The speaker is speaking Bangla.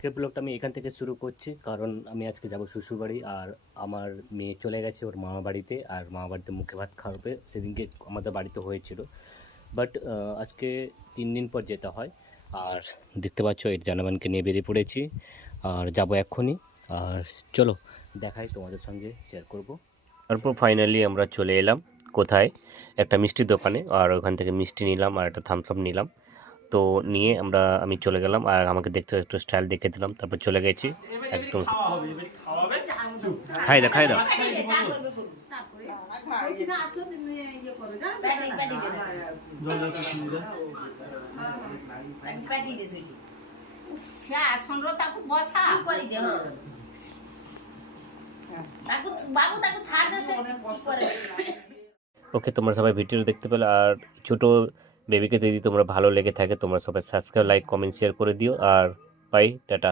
আজকের ব্লগটা আমি এখান থেকে শুরু করছি, কারণ আমি আজকে যাব শ্বশুরবাড়ি। আর আমার মেয়ে চলে গেছে ওর মামা বাড়িতে, আর মামা বাড়িতে মুখে ভাত খাওয়াবে। সেদিনকে আমাদের বাড়িতে হয়েছিল, বাট আজকে 3 দিন পর যেতে হয়। আর দেখতে পাচ্ছ এই জানাবানকে নিয়ে বেরিয়ে পড়েছি, আর যাব এক্ষুনি। আর চলো দেখাই, তোমাদের সঙ্গে শেয়ার করব। তারপর ফাইনালি আমরা চলে এলাম কোথায়, একটা মিষ্টির দোকানে। আর ওখান থেকে মিষ্টি নিলাম আর একটা থামস আপ নিলাম। তো নিয়ে আমি চলে গেলাম, আর আমাকে দেখতে একটু স্টাইল দেখে দিলাম, তারপর চলে গেছি একদম। খাই দাও খাই দাও। ওকে, তোমরা সবাই ভিডিও দেখতে পেলে। আর ছোটো বেবিকে যদি তোমরা ভালো লেগে থাকে, তোমরা সবাই সাবস্ক্রাইব, লাইক, কমেন্ট, শেয়ার করে দিও। আর বাই, টাটা।